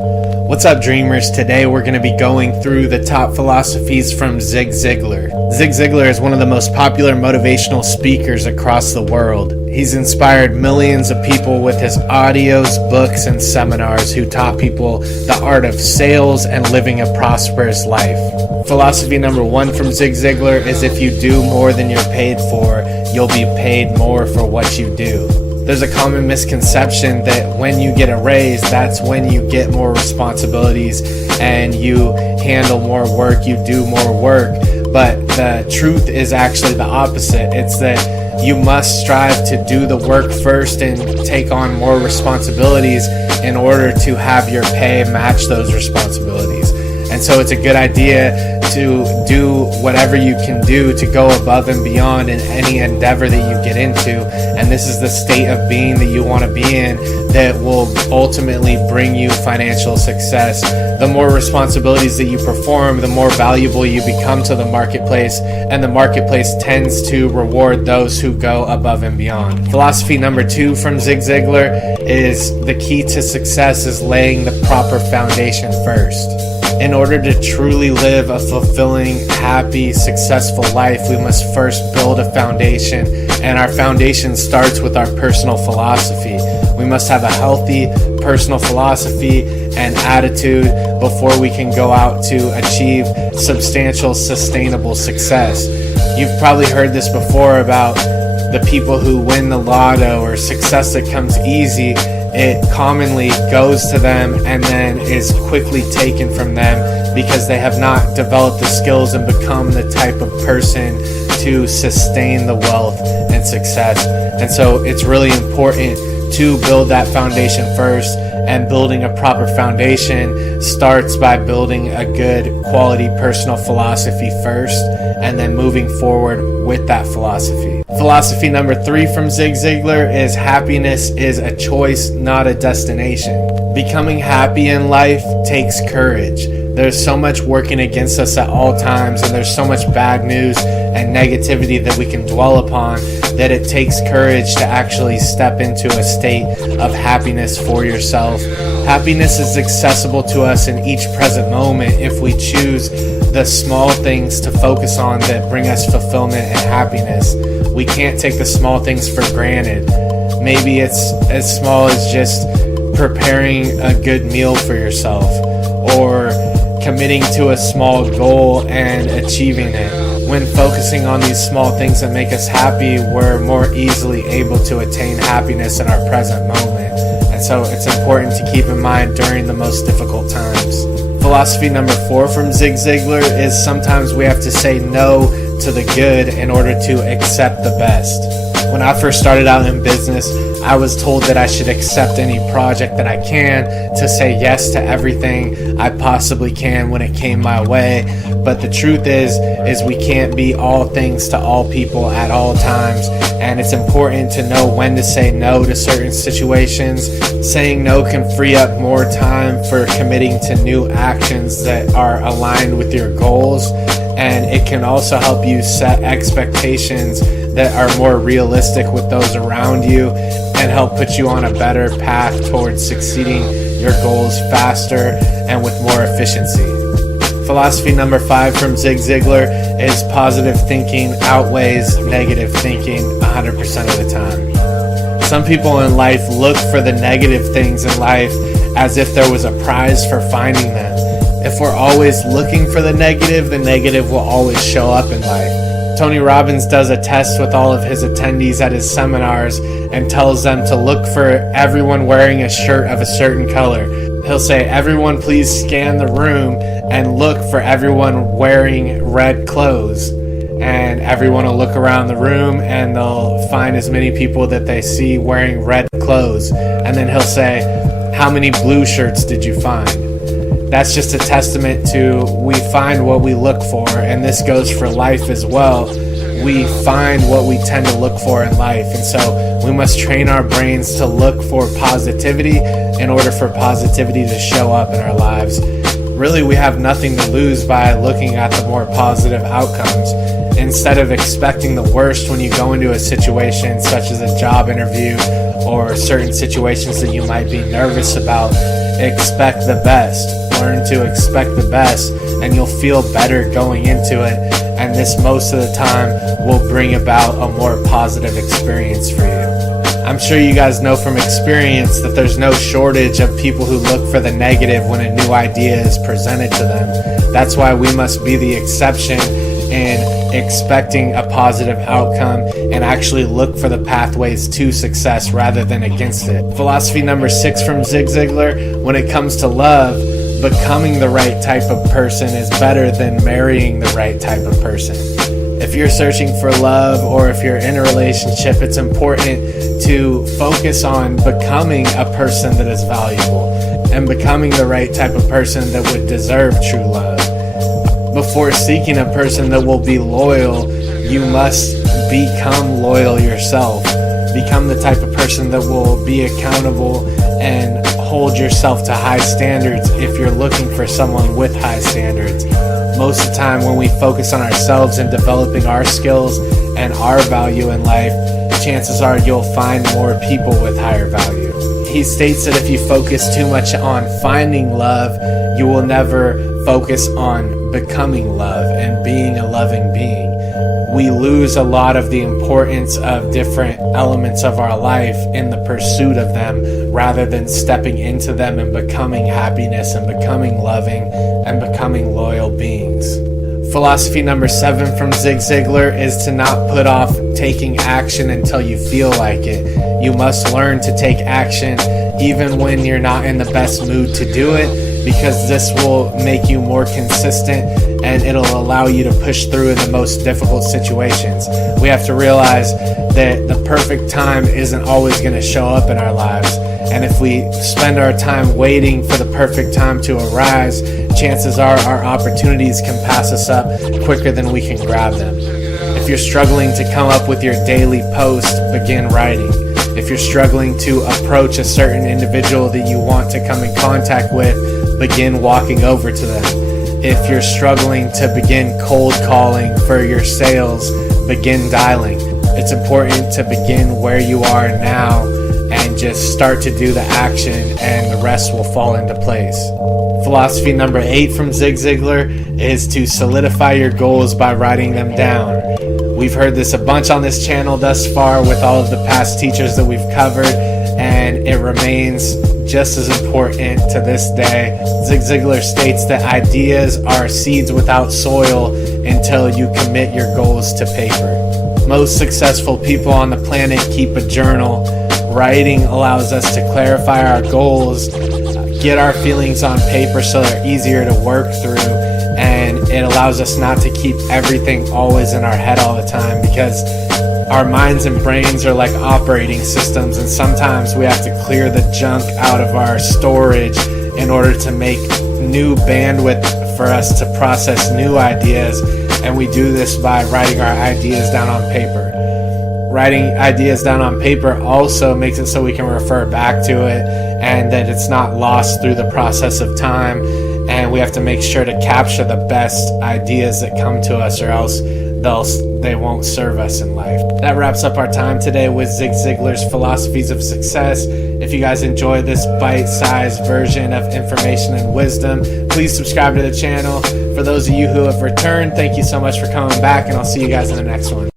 What's up, dreamers? Today we're going to be going through the top philosophies from Zig Ziglar. Zig Ziglar is one of the most popular motivational speakers across the world. He's inspired millions of people with his audios, books, and seminars who taught people the art of sales and living a prosperous life. Philosophy number 1 from Zig Ziglar is if you do more than you're paid for, you'll be paid more for what you do. There's a common misconception that when you get a raise, that's when you get more responsibilities and you handle more work, you do more work. But the truth is actually the opposite. It's that you must strive to do the work first and take on more responsibilities in order to have your pay match those responsibilities. And so it's a good idea to do whatever you can do to go above and beyond in any endeavor that you get into. And this is the state of being that you want to be in that will ultimately bring you financial success. The more responsibilities that you perform, the more valuable you become to the marketplace, and the marketplace tends to reward those who go above and beyond. Philosophy number 2 from Zig Ziglar is the key to success is laying the proper foundation first. In order to truly live a fulfilling, happy, successful life, we must first build a foundation, and our foundation starts with our personal philosophy. We must have a healthy personal philosophy and attitude before we can go out to achieve substantial, sustainable success. You've probably heard this before about the people who win the lotto or success that comes easy. It commonly goes to them and then is quickly taken from them because they have not developed the skills and become the type of person to sustain the wealth and success. And so it's really important to build that foundation first, and building a proper foundation starts by building a good quality personal philosophy first and then moving forward with that philosophy. Philosophy number 3 from Zig Ziglar is happiness is a choice, not a destination. Becoming happy in life takes courage. There's so much working against us at all times, and there's so much bad news and negativity that we can dwell upon that it takes courage to actually step into a state of happiness for yourself. Happiness is accessible to us in each present moment if we choose the small things to focus on that bring us fulfillment and happiness. We can't take the small things for granted. Maybe it's as small as just preparing a good meal for yourself, or committing to a small goal and achieving it. When focusing on these small things that make us happy, we're more easily able to attain happiness in our present moment. And so it's important to keep in mind during the most difficult times. Philosophy number 4 from Zig Ziglar is sometimes we have to say no to the good in order to accept the best. When I first started out in business, I was told that I should accept any project that I can, to say yes to everything I possibly can when it came my way. But the truth is we can't be all things to all people at all times, and it's important to know when to say no to certain situations. Saying no can free up more time for committing to new actions that are aligned with your goals, and it can also help you set expectations that are more realistic with those around you and help put you on a better path towards succeeding your goals faster and with more efficiency. Philosophy number 5 from Zig Ziglar is positive thinking outweighs negative thinking 100% of the time. Some people in life look for the negative things in life as if there was a prize for finding them. If we're always looking for the negative will always show up in life. Tony Robbins does a test with all of his attendees at his seminars and tells them to look for everyone wearing a shirt of a certain color. He'll say, everyone please scan the room and look for everyone wearing red clothes. And everyone will look around the room and they'll find as many people that they see wearing red clothes. And then he'll say, how many blue shirts did you find? That's just a testament to we find what we look for, and this goes for life as well. We find what we tend to look for in life, and so we must train our brains to look for positivity in order for positivity to show up in our lives. Really, we have nothing to lose by looking at the more positive outcomes. Instead of expecting the worst when you go into a situation such as a job interview or certain situations that you might be nervous about, expect the best. Learn to expect the best, and you'll feel better going into it. And this most of the time will bring about a more positive experience for you. I'm sure you guys know from experience that there's no shortage of people who look for the negative when a new idea is presented to them. That's why we must be the exception in expecting a positive outcome and actually look for the pathways to success rather than against it. Philosophy number 6 from Zig Ziglar: when it comes to love, becoming the right type of person is better than marrying the right type of person. If you're searching for love or if you're in a relationship, it's important to focus on becoming a person that is valuable and becoming the right type of person that would deserve true love. Before seeking a person that will be loyal, you must become loyal yourself. Become the type of person that will be accountable and hold yourself to high standards if you're looking for someone with high standards. Most of the time when we focus on ourselves and developing our skills and our value in life, chances are you'll find more people with higher value. He states that if you focus too much on finding love, you will never focus on becoming love and being a loving being. We lose a lot of the importance of different elements of our life in the pursuit of them rather than stepping into them and becoming happiness and becoming loving and becoming loyal beings. Philosophy number 7 from Zig Ziglar is to not put off taking action until you feel like it. You must learn to take action even when you're not in the best mood to do it, because this will make you more consistent and it'll allow you to push through in the most difficult situations. We have to realize that the perfect time isn't always going to show up in our lives. And if we spend our time waiting for the perfect time to arise, chances are our opportunities can pass us up quicker than we can grab them. If you're struggling to come up with your daily post, begin writing. If you're struggling to approach a certain individual that you want to come in contact with, begin walking over to them. If you're struggling to begin cold calling for your sales, begin dialing. It's important to begin where you are now and just start to do the action, and the rest will fall into place. Philosophy number 8 from Zig Ziglar is to solidify your goals by writing them down. We've heard this a bunch on this channel thus far with all of the past teachers that we've covered, and it remains just as important to this day. Zig Ziglar states that ideas are seeds without soil until you commit your goals to paper. Most successful people on the planet keep a journal. Writing allows us to clarify our goals, get our feelings on paper so they're easier to work through, and it allows us not to keep everything always in our head all the time, because our minds and brains are like operating systems, and sometimes we have to clear the junk out of our storage in order to make new bandwidth for us to process new ideas, and we do this by writing our ideas down on paper. Writing ideas down on paper also makes it so we can refer back to it and that it's not lost through the process of time, and we have to make sure to capture the best ideas that come to us, or else they won't serve us in life. That wraps up our time today with Zig Ziglar's Philosophies of Success. If you guys enjoy this bite-sized version of information and wisdom, please subscribe to the channel. For those of you who have returned, thank you so much for coming back, and I'll see you guys in the next one.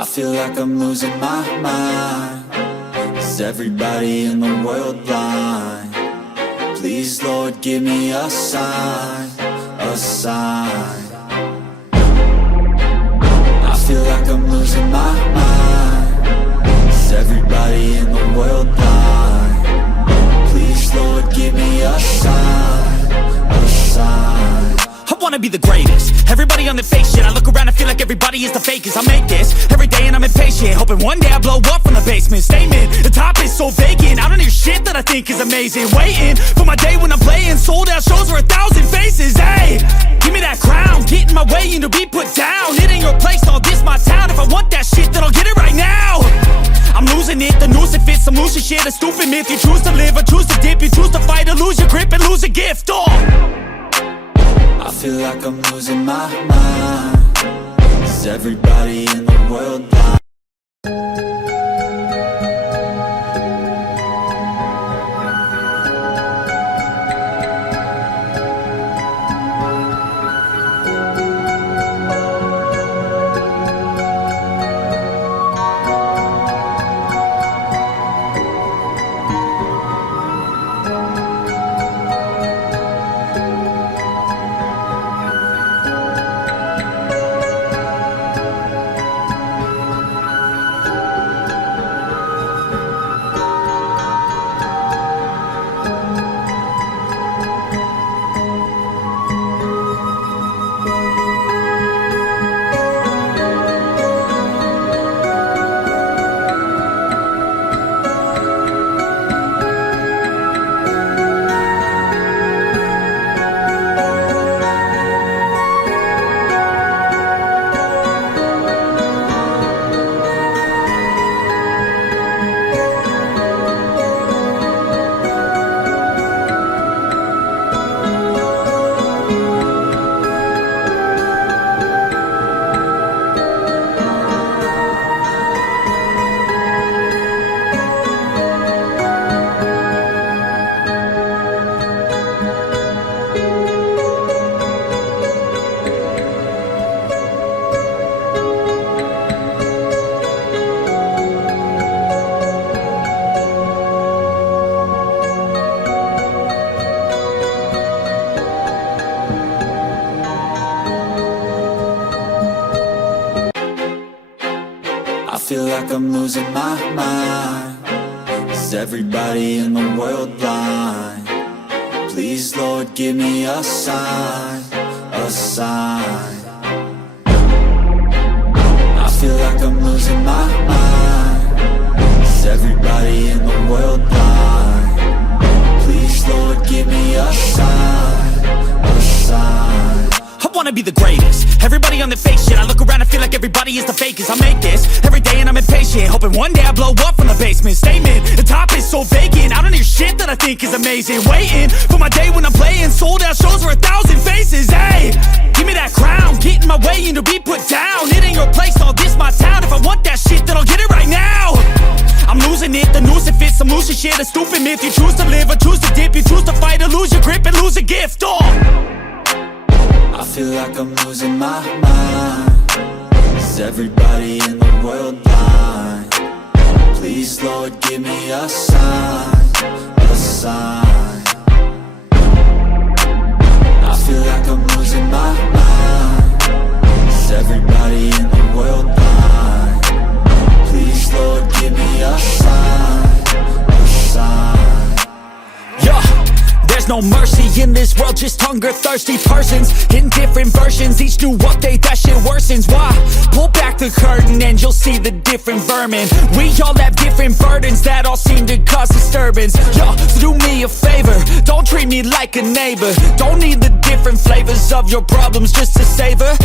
I feel like I'm losing my mind. Is everybody in the world blind? Please, Lord, give me a sign, a sign. I feel like I'm losing my mind. Is everybody in the world blind? Please, Lord, give me a sign, a sign. I wanna be the greatest. Everybody on the fake shit. I look around and feel like everybody is the fakest. I make this every day and I'm impatient, hoping one day I blow up from the basement. Statement, the top is so vacant. I don't hear shit that I think is amazing. Waiting for my day when I'm playing sold out shows for 1,000 faces. Hey, give me that crown, get in my way and to be put down. It ain't your place, all this my town. If I want that shit, then I'll get it right now. I'm losing it, the noose it fits. I'm losing shit, a stupid myth. You choose to live or choose to dip. You choose to fight or lose your grip and lose a gift. I feel like I'm losing my mind. Is everybody in the world blind? I feel like I'm losing my mind. Is everybody in the world blind? Please, Lord, give me a sign, a sign. I feel like I'm losing my mind. Is everybody in the world blind? Please, Lord, give me a sign, a sign. I wanna be the greatest. Everybody on the fake shit. I look around and feel like everybody is the fakest. I make this every day and I'm impatient, hoping one day I blow up from the basement. Statement, the top is so vacant. I don't hear shit that I think is amazing. Waiting for my day when I'm playing sold out shows for 1,000 faces. Hey, give me that crown, get in my way and to be put down. It ain't your place, all this my town. If I want that shit, then I'll get it right now. I'm losing it, the noose it fits. I'm losing shit, a stupid myth. You choose to live or choose to dip. You choose to fight or lose your grip and lose a gift. I feel like I'm losing my mind. Is everybody in the world blind? Please, Lord, give me a sign, a sign. I feel like I'm losing my mind. Is everybody in the world blind? Please, Lord, give me a sign, a sign. Yeah. There's no mercy in this world, just hunger-thirsty persons in different versions, each new update, that shit worsens. Why? Pull back the curtain and you'll see the different vermin. We all have different burdens that all seem to cause disturbance. Yo, so do me a favor, don't treat me like a neighbor. Don't need the different flavors of your problems just to savor.